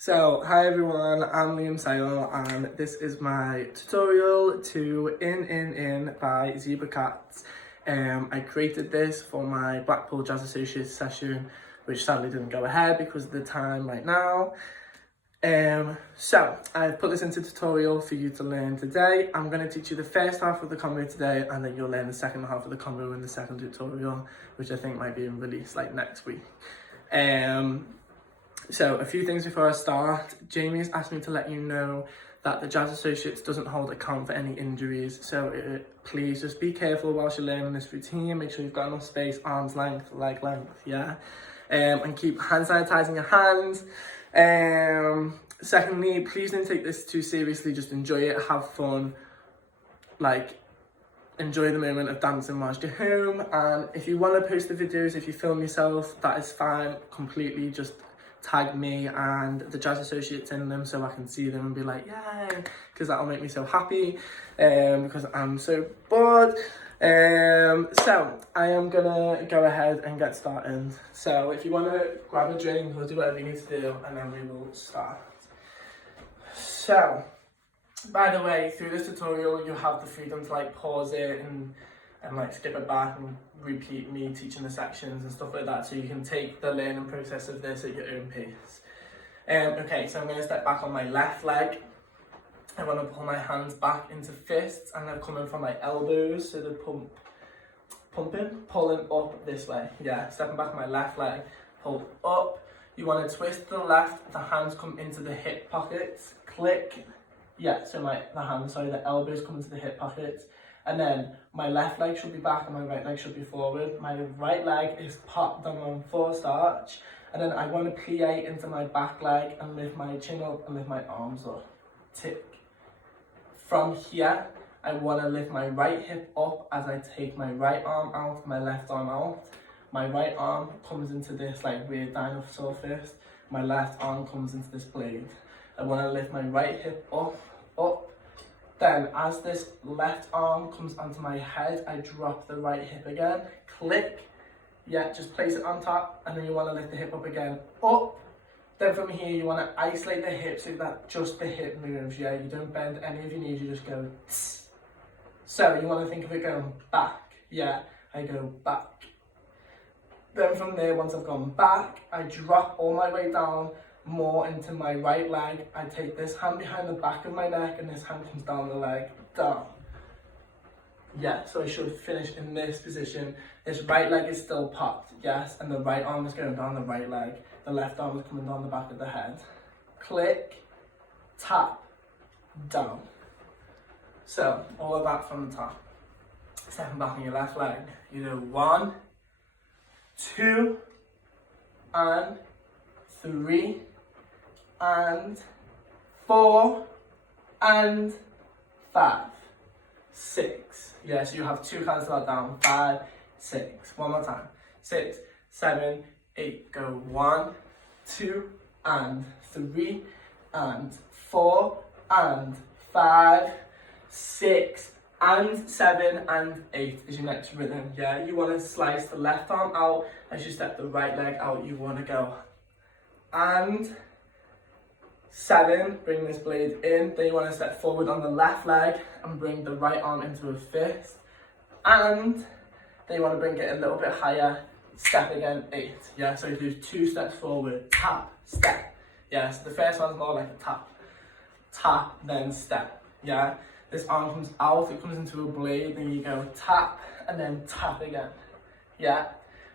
So, hi everyone, I'm Liam Sale and this is my tutorial to In by KATZ. I created this for my Blackpool Jazz Associates session, which sadly didn't go ahead because of the time right now. So, I've put this into tutorial for you to learn today. I'm going to teach you the first half of the combo today, and then you'll learn the second half of the combo in the second tutorial, which I think might be released like next week. So a few things before I start. Jamie's asked me to let you know that the Jazz Associates doesn't hold account for any injuries, so please just be careful whilst you're learning this routine. Make sure you've got enough space, arm's length, leg length, yeah? And keep hand sanitizing your hands. Secondly, please don't take this too seriously, just enjoy it, have fun, enjoy the moment of dancing whilst you're home. And if you want to post the videos, if you film yourself, that is fine, completely. Just tag me and the Jazz Associates in them so I can see them and be like, yay, because that'll make me so happy, because I'm so bored. So I am gonna go ahead and get started. So if you want to grab a drink or do whatever you need to do, and then we will start. So, by the way, through this tutorial you have the freedom to pause it and skip it back and repeat me teaching the sections and stuff like that, so you can take the learning process of this at your own pace. Okay, so I'm going to step back on my left leg. I want to pull my hands back into fists, and they're coming from my elbows, so they're pulling up this way. Yeah, stepping back on my left leg, pull up. You want to twist to the left, the hands come into the hip pockets, click. Yeah, so the elbows come into the hip pockets. And then my left leg should be back and my right leg should be forward. My right leg is popped down on forced arch. And then I want to plie into my back leg and lift my chin up and lift my arms up. Tick. From here, I want to lift my right hip up as I take my right arm out, my left arm out. My right arm comes into this weird dinosaur fist. My left arm comes into this blade. I want to lift my right hip up. Then, as this left arm comes onto my head, I drop the right hip again, click, yeah, just place it on top, and then you want to lift the hip up again, up. Then from here, you want to isolate the hip so that just the hip moves, yeah, you don't bend any of your knees, you just go tss. So you want to think of it going back, yeah, I go back. Then from there, once I've gone back, I drop all my way down, more into my right leg. I take this hand behind the back of my neck and this hand comes down the leg, down. Yeah, so I should finish in this position. This right leg is still popped, yes, and the right arm is going down the right leg. The left arm is coming down the back of the head. Click, tap, down. So, all of that from the top. Stepping back on your left leg. You do 1, 2, and 3, and 4, and 5, 6. Yeah, so you have 2 counts of that down. 5, 6. One more time. 6, 7, 8. Go 1, 2, and 3, and 4, and 5, 6, and 7, and 8 is your next rhythm. Yeah, you want to slice the left arm out as you step the right leg out. You want to go and 7, bring this blade in. Then you want to step forward on the left leg and bring the right arm into a fist. And then you want to bring it a little bit higher, step again, 8. Yeah, so you do 2 steps forward, tap, step. Yeah, so the first one's more like a tap, tap, then step. Yeah, this arm comes out, it comes into a blade, then you go tap, and then tap again. Yeah,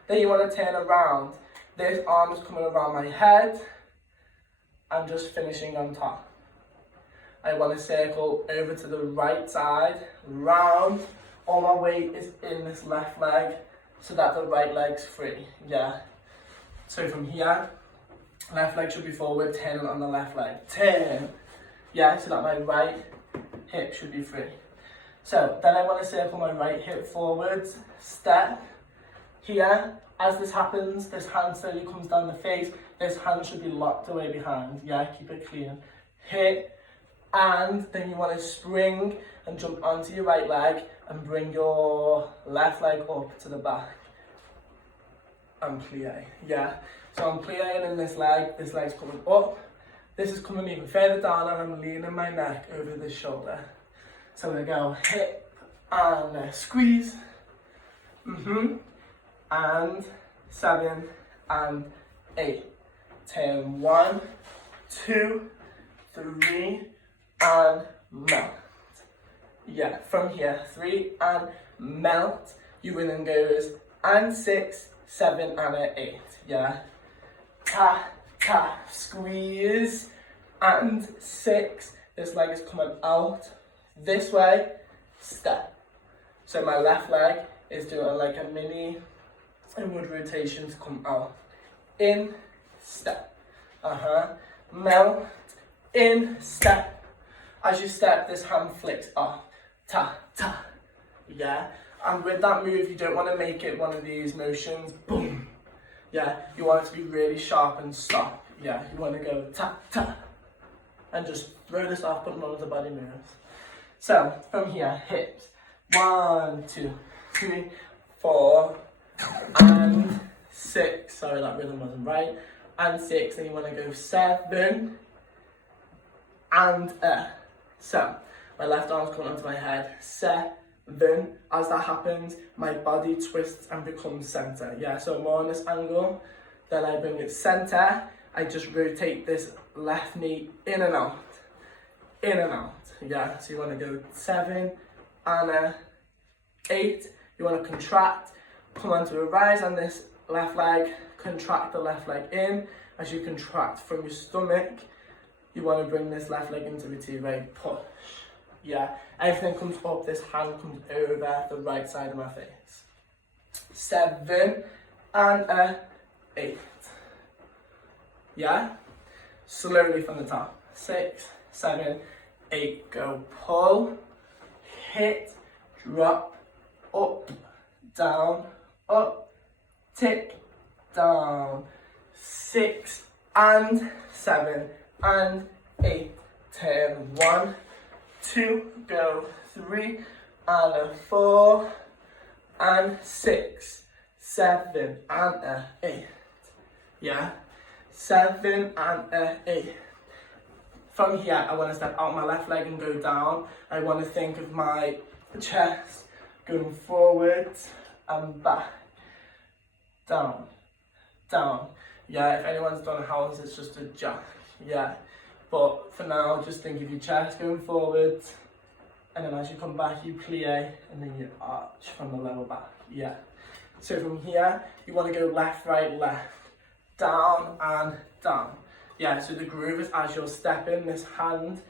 then you want to turn around. This arm is coming around my head and just finishing on top. I want to circle over to the right side, round. All my weight is in this left leg so that the right leg's free. Yeah. So from here, left leg should be forward, turning on the left leg. Turn. Yeah, so that my right hip should be free. So then I want to circle my right hip forwards, step. Here, as this happens, this hand slowly comes down the face. This hand should be locked away behind. Yeah, keep it clean. Hit, and then you want to spring and jump onto your right leg and bring your left leg up to the back. And plie. Yeah, so I'm plieing in this leg's coming up. This is coming even further down and I'm leaning my neck over this shoulder. So I'm gonna go hip and squeeze. And 7 and 8. Turn 1, 2, 3 and melt. Yeah, from here, 3 and melt. Your rhythm goes and 6, 7 and 8. Yeah. Ta, ta, squeeze and 6. This leg is coming out this way, step. So my left leg is doing like a mini inward rotation to come out. In, step. Melt, in, step. As you step, this hand flicks off. Ta, ta. Yeah. And with that move, you don't want to make it one of these motions. Boom. Yeah. You want it to be really sharp and stop. Yeah. You want to go ta, ta. And just throw this off, but none of the body moves. So, from here, hips. 1, 2, 3, 4, and 6. Sorry, that rhythm wasn't right. And 6. Then you want to go 7 and so my left arm's coming onto my head. 7. As that happens, my body twists and becomes center. Yeah, so more on this angle. Then I bring it center. I just rotate this left knee in and out. In and out. Yeah, so you want to go 7 and 8. You want to contract, come onto a rise on this left leg, contract the left leg in. As you contract from your stomach, you want to bring this left leg into a T-ray, push. Yeah, everything comes up, this hand comes over the right side of my face. 7 and 8. Yeah, slowly from the top. 6, 7, 8, go pull, hit, drop, up, down, up, tick, down. 6 and 7 and 8. Turn 1, 2, go 3 and 4 and 6, 7 and 8. Yeah, 7 and 8. From here, I want to step out my left leg and go down. I want to think of my chest going forward and back, down, down. Yeah, if anyone's done a house, it's just a jack. Yeah, but for now, just think of your chest going forward, and then as you come back, you plie, and then you arch from the lower back. Yeah. So from here, you want to go left, right, left, down and down. Yeah, so the groove is as you're stepping, this hand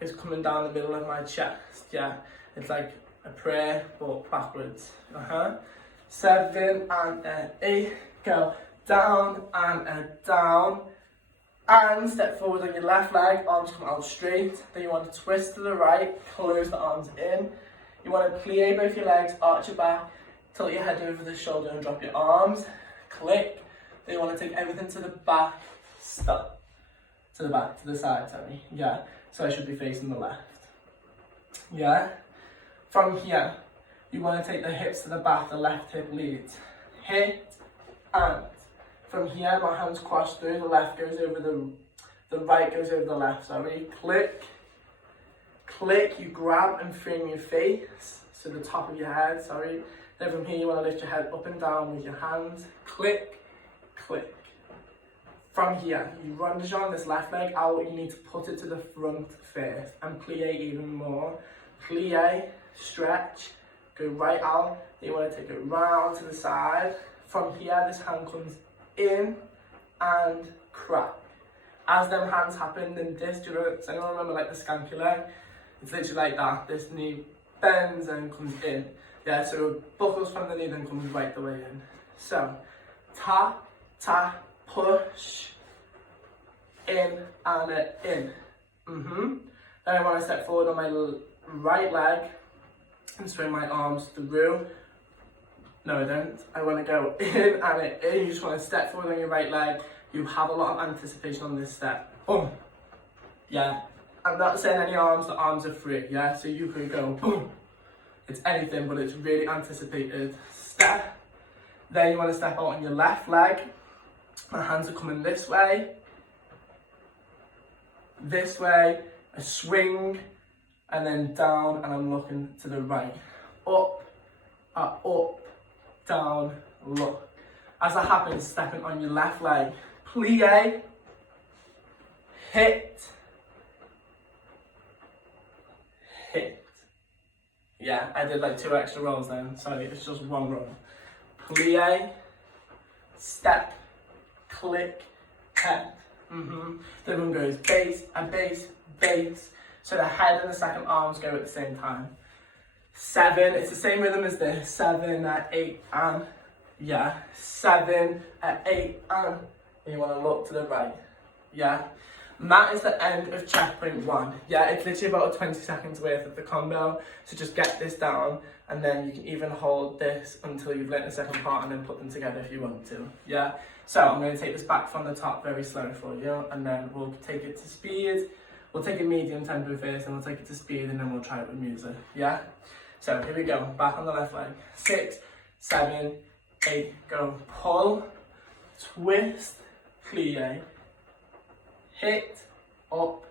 is coming down the middle of my chest. Yeah, it's like a prayer, but backwards. 7 and 8, go down and down. And step forward on your left leg, arms come out straight. Then you want to twist to the right, close the arms in. You want to plie both your legs, arch your back, tilt your head over the shoulder and drop your arms. Click. Then you want to take everything to the back, stop. To the back, to the side, sorry. Yeah, so I should be facing the left. Yeah. From here, you want to take the hips to the back, the left hip leads. Hit and. From here, my hands cross through, the left goes over the right goes over the left, sorry. Click, click, you grab and frame your face, so the top of your head, sorry. Then from here, you want to lift your head up and down with your hands. Click, click. From here, you lunge on this left leg out, you need to put it to the front first and plie even more. Plie, stretch, go right out, then you want to take it round to the side. From here, this hand comes in and crack. As them hands happen, then this, does anyone remember like the skanky leg? It's literally like that. This knee bends and comes in. Yeah, so it buckles from the knee then comes right the way in. So, tap, tap, push, in and in. Then I want to step forward on my right leg and swing my arms through. No, I don't. I want to go in and in. You just want to step forward on your right leg. You have a lot of anticipation on this step. Boom. Yeah. I'm not saying any arms, the arms are free. Yeah, so you could go boom. It's anything, but it's really anticipated. Step. Then you want to step out on your left leg. My hands are coming this way. this way, a swing, and then down, and I'm looking to the right. Up, up, down, look. As that happens, stepping on your left leg. Plie, hit, hit. Yeah, I did like 2 extra rolls then. Sorry, it's just 1 roll. Plie, step, click, head. The one goes base and base, base. So the head and the second arms go at the same time. 7, it's the same rhythm as this. 7 at 8 and, yeah. 7 at 8 and you want to look to the right, yeah. And that is the end of checkpoint 1. Yeah, it's literally about 20 seconds worth of the combo. So just get this down, and then you can even hold this until you've learnt the second part and then put them together if you want to, yeah. So I'm going to take this back from the top very slow for you, and then we'll take it to speed. We'll take it medium tempo first, and we'll take it to speed, and then we'll try it with music, yeah. So here we go, back on the left leg. 6, 7, 8, go. Pull, twist, plie, hit, up,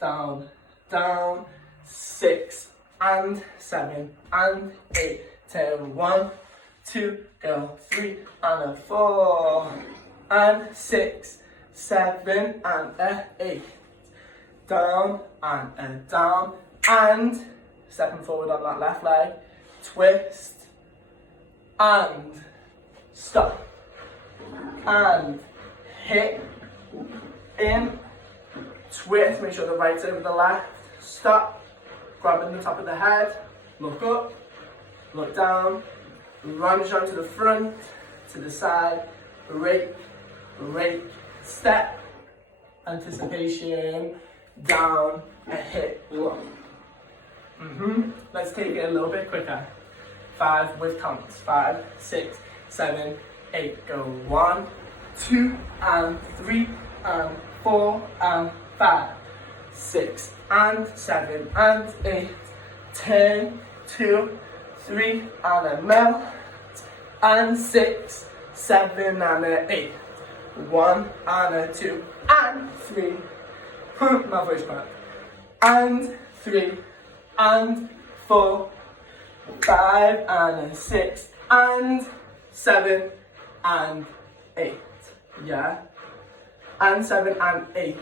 down, down, 6 and 7 and 8, 10, 1, 2, go, 3 and a 4 and 6, 7 and 8, down and down, and stepping forward on that left leg, twist and stop and hit, in, twist, make sure the right's over the left, stop, grabbing the top of the head, look up, look down, lunge onto the front, to the side, rake, rake, step, anticipation, down, a hit, look. Let's take it a little bit quicker. 5 with counts, 5, 6, 7, 8, go. 1, 2 and 3 and 4 and 5, 6 and 7 and 8, 10, 2, 3 and a melt, and 6, 7 and a 8, 1 and a 2 and 3, my voice cracked, and 3 and 4, 5 and a 6 and 7 and 8, yeah, and 7 and 8,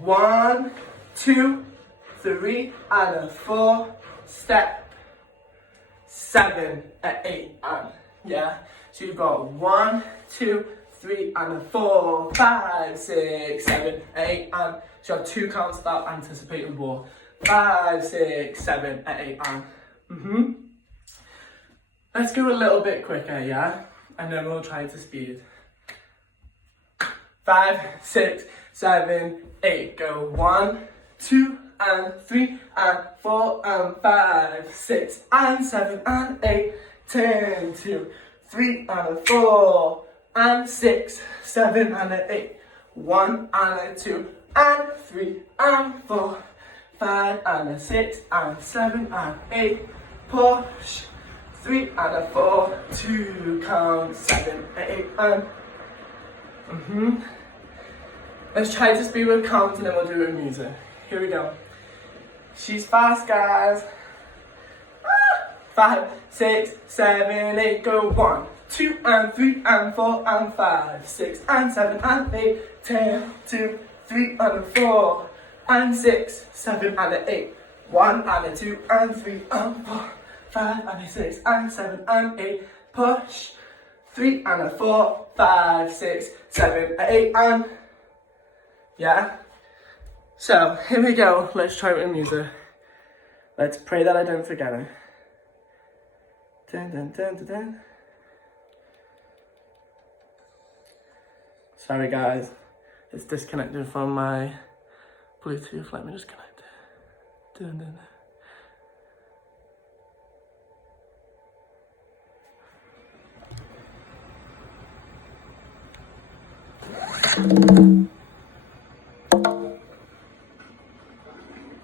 1, 2, 3 and a 4, step, 7 and 8 and, yeah, so you've got 1, 2, 3 and a 4, 5, 6, 7, 8 and, so you have 2 counts without anticipating walk, 5, 6, 7 and 8 and, Let's go a little bit quicker, yeah, and then we'll try to speed. 5, 6, 7, 8, go. 1, 2 and 3 and 4 and 5, 6 and 7 and 8, 10, 2, 3 and a 4 and 6, 7 and a 8, 1 and a 2 and 3 and 4, 5 and a 6 and 7 and 8, push, 3 and a 4, 2 count, 7, 8 and Let's try to speed with counts and then we'll do it with music. Here we go. She's fast, guys. 5, 6, 7, 8, go. 1, 2 and 3 and 4 and 5, 6 and 7 and 8, 10, 2, 3 and 4 and 6, 7 and 8, 1 and 2 and 3 and 4, 5 and 6 and 7 and 8, push, 3 and 4, 5, 6, 7, 8 and, yeah. So here we go, let's try it with music. Let's pray that I don't forget it. Dun, dun, dun, dun, dun. Sorry guys, it's disconnected from my Bluetooth. Let me just connect it. Dun, dun, dun.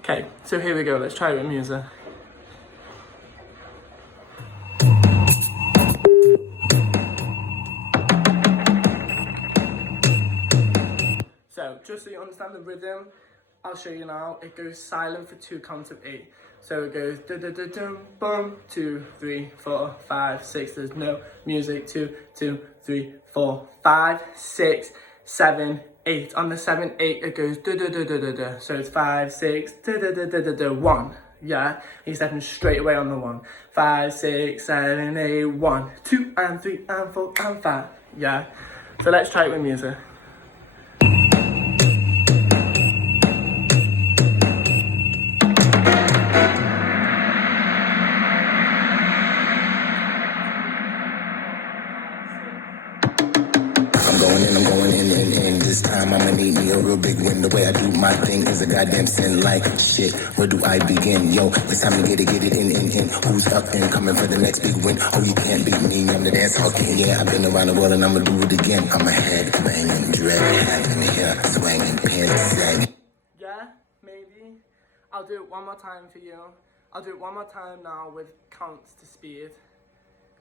Okay, so here we go, let's try it with music. So, just so you understand the rhythm, I'll show you now. It goes silent for 2 counts of 8. So it goes da da da dum bum 2, 3, 4, 5, 6. There's no music. 2, 2, 3, 4, 5, 6, 7, 8. On the 7, 8 it goes da da da da da da. So it's 5, 6, da da da da da da 1. Yeah, he's stepping straight away on the 1. 5, 6, 7, 8, 1, 2 and 3 and 4 and 5. Yeah. So let's try it with music. I'm going in. This time I'ma need me a real big win. The way I do my thing is a goddamn sin. Like, shit, where do I begin? Yo, it's time to get it in. Who's up and coming for the next big win? Oh, you can't beat me, I'm the dance hall king. Yeah, I've been around the world and I'ma do it again. I'm ahead, banging, dread, having here, swinging, pins, sagging. Yeah, maybe. I'll do it one more time for you. I'll do it one more time now with counts to speed,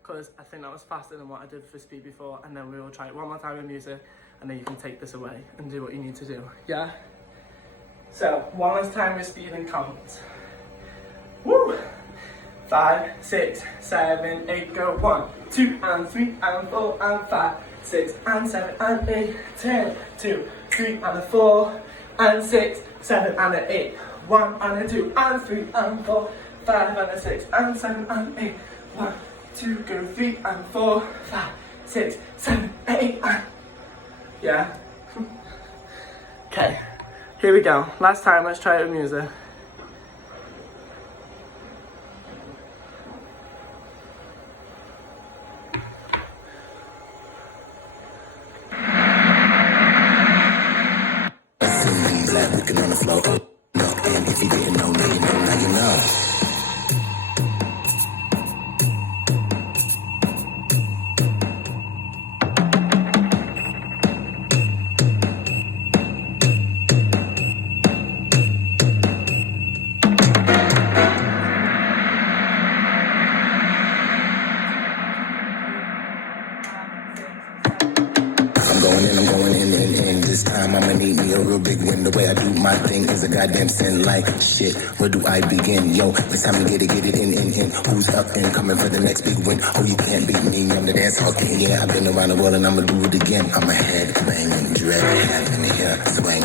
because I think that was faster than what I did for speed before, and then we will try it one more time with music, and then you can take this away and do what you need to do, yeah? So, one last time with speed and counts. Woo! 5, 6, 7, 8, go 1, 2 and 3 and 4 and 5, 6 and 7 and 8, 10, 2, 3 and a 4 and 6, 7 and an 8, 1 and a 2 and 3 and 4, 5 and a 6 and 7 and 8, 1, 2, go 3 and 4, 5, 6, 7, 8, and... Yeah. Okay, here we go. Last time, let's try it with music. Black looking on the floor. No, and if you didn't know, now you know, now you know. I'm going in. This time I'ma need me a real big win. The way I do my thing is a goddamn sin. Like, shit, where do I begin? Yo, it's time to get it in. Who's up and coming for the next big win? Oh, you can't beat me, I'm the dance hall king. Yeah, I've been around the world and I'ma do it again. I'm ahead, banging, dread, having here, swing.